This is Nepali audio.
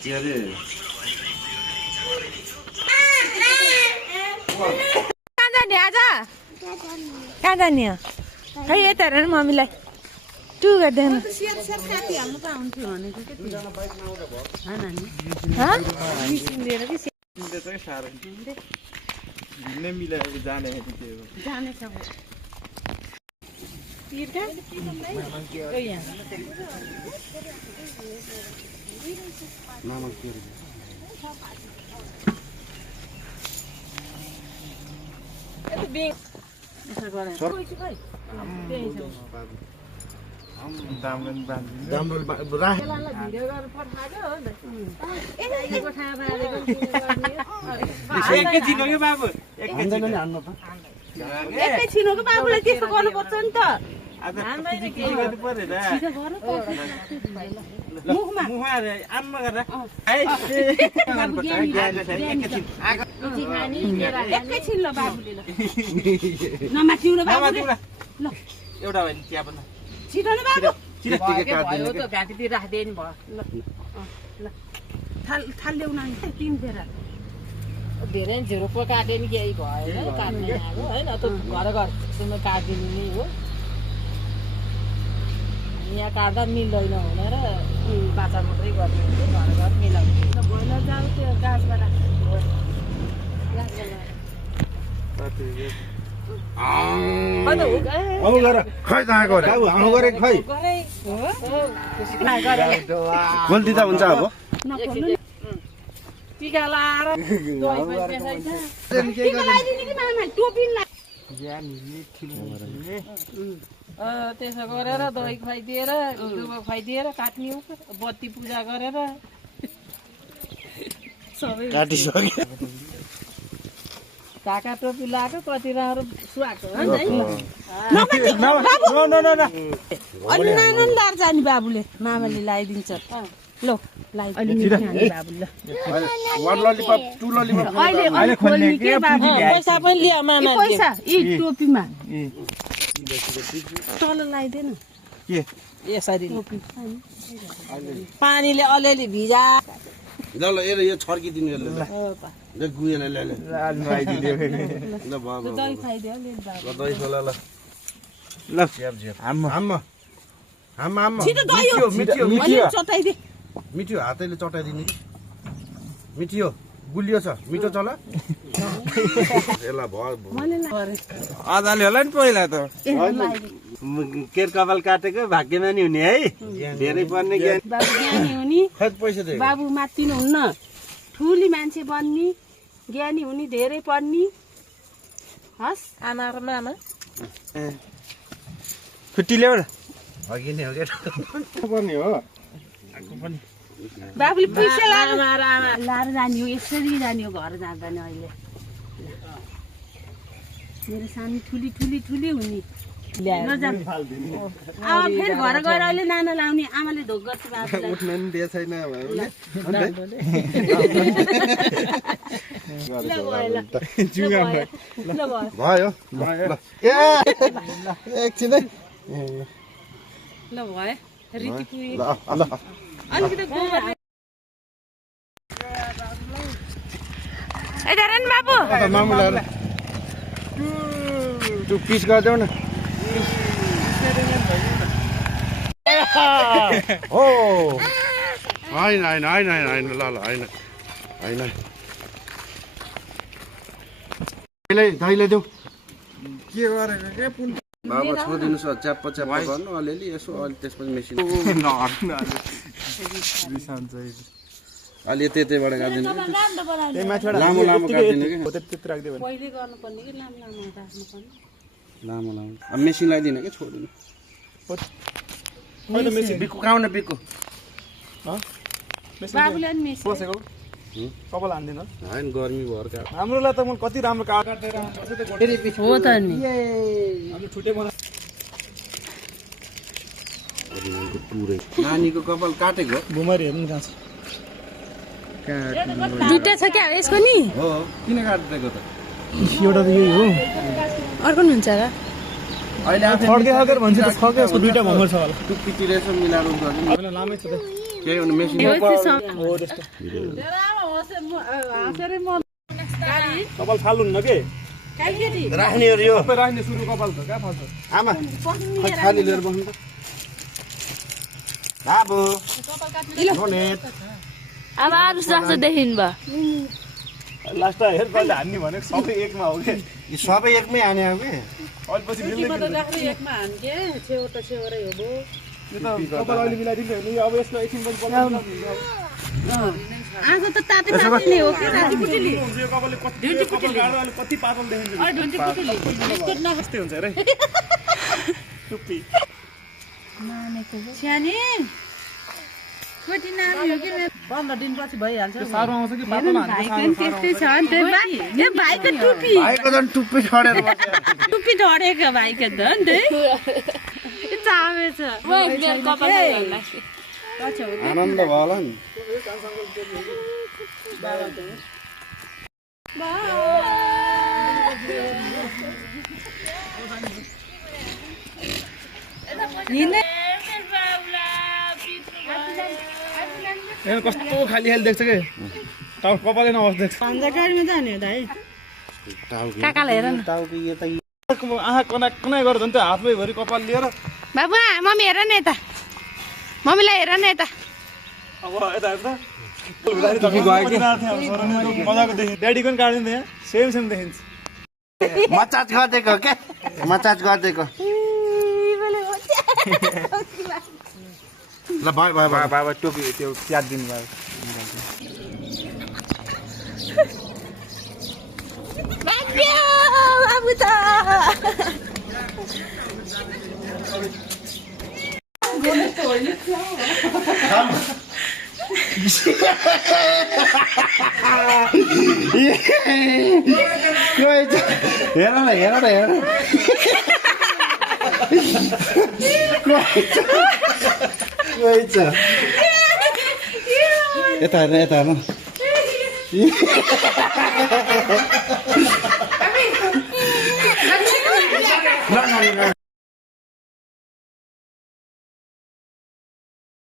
के अरे कहाँ जाने आज कहाँ जाने हो खै यता हेर न मम्मीलाई टु गर्दैन एकैछिनको बाबुलाई त्यस्तो गर्नुपर्छ नि त एकैछिन ल बाबुले नमाथिउ न बाबुले ल एउटा भयो नि चिया पनि छिटो न बाबु भयो त घाँटीतिर राख्दै नि भयो ल ल थाल ल्याउन नि तिन फेर धेरै झिरोको काट्यो नि केही भएन काट्ने आएको होइन त घर घरसम्म काटिदिनु नै हो यहाँ काट्दा मिल्दैन हुन र बाछा मात्रै गर्ने घर घर मिलाउने भोइला जाऊ त्यो गाछमा राख्नु गल्ती त हुन्छ अब टिका लाएर त्यसो गरेर दही खुवाइदिएर दुबो खुवाइदिएर काट्ने हो बत्ती पूजा गरेर सबै काटिसक्यो ढाका टोपी लगाएको कति राम्रो सुहाएको अलि जाने बाबुले मामाले लगाइदिन्छ ल पैसा पनि लियो मामा पैसा टोपीमा तल लगाइदिएन यसरी पानीले अलिअलि भिजा ल यो छर्किदिनु दही खाइदियो मिठो हातैले चटाइदिने कि मिठियो गुलियो छ मिठो चल आधाले होला नि पहिला त केर कपाल काटेको भाग्यमा नि हुने है धेरै पर्ने ज्ञानी हुने पैसा दे बाबु मात्तिनु हुन्न ठुली मान्छे बन्ने ज्ञानी हुने धेरै पढ्ने हस् आमा र मामा खुट्टी ल्याउ न अघि नै हो के पर्ने हो बाबुले पैसा लाएर जाने हो यसरी जाने हो घर जाँदा नि अहिले मेरो सानो ठुली हुने फेरि घर गएर अहिले नाना लाउने आमाले धोक गर्छ बाबुलाई उठ्न नि दिए छैन भयो एकछिन है ल भयो रीति पुरी अलिकति बाबु मामुलाई तु पिस गरिदेऊ न हो होइन ल होइन धैले देऊ के गरेको के पुन बाबा छोडिदिनुहोस् च्याप्प गर्नु अलिअलि यसो अलि त्यसपछि मेसिन अलि त्यतैबाट काटिदिनु लामो काटिदिनु कि लामो अब मेसिन लगाइदिनु कि छोडिदिनु बिक्कु काउन बिक्कु कपाल हान्दिनु होइन गर्मी भएर काट हाम्रोलाई त म कति राम्रो काटेर हो त नि छुटे नानीको कपाल काटेको बुमारी हेर्नु जान्छ दुईटा छ क्या यसको नि हो किन काटेको त एउटा त यही हो अर्को हुन्छ र अहिले फड्के खाकर भन्छ त फड्के यसको दुईटा भङ्गर छ होला टुप्पीतिर यसो मिलाएर गर्नु लामै छ त के गर्नु मेसिन कपाल फाल्नुहुन्न के राख्नेहरू यो सबै राख्ने सुरु कपाल त कहाँ फाल्छ आमा थाली लिएर बस्नु त बाबु मोनेत अब आरुस राख्छ देखिन् भयो लास्ट हेर कहिले हान्ने भनेको सबै एकमा हो के यी सबै एकमै हाने हो के अहिले पछि यो त कपाल अहिले मिलाइदिन्छ नि अब यसमा एकछिन पनि पल्ट आज त ताते ताते नै हो के ताते पुटली हुन्छ यो कपालले कति कपाल गाड्दा अहिले कति पातल देखिन्छ अ ढुन्टी पुटली बिस्कुट न कस्तै हुन्छ रे टुप्पी छ्यानी कोटी नाम हो के 15 दिनपछि भइहाल्छ सारो आउँछ कि पातल हान्छ त्यस्तै छ नि त भाइ ए भाइको टुपी भाइको झन् टुप्पी छडेर टुपी ढडेको भाइको त नि त चामे छ कपाल आनन्द भयो होला नि कस्तो खाली खाली देख्छ के कपालै नहोस् देख्छ गाडीमा जाने हो दाइ काकालाई हेर न टाउको यता आँखा कनाइ गरेर झन् त्यो हातमै भरि कपाल लिएर बाबु मम्मी हेर न यता मम्मीलाई हेर न यता अब यता हेर्छ मजाको देखिन्छ ड्याडीको पनि काटिन्छ यहाँ सेम सेम देखिन्छ मचाज गरिदिएको के मचाज गरिदिएको ल भयो भयो भयो बाबा टोपी त्यो प्याज दिनु भयो बाबु त हेर न हेर न हेर यता हेर्न यता हेर्न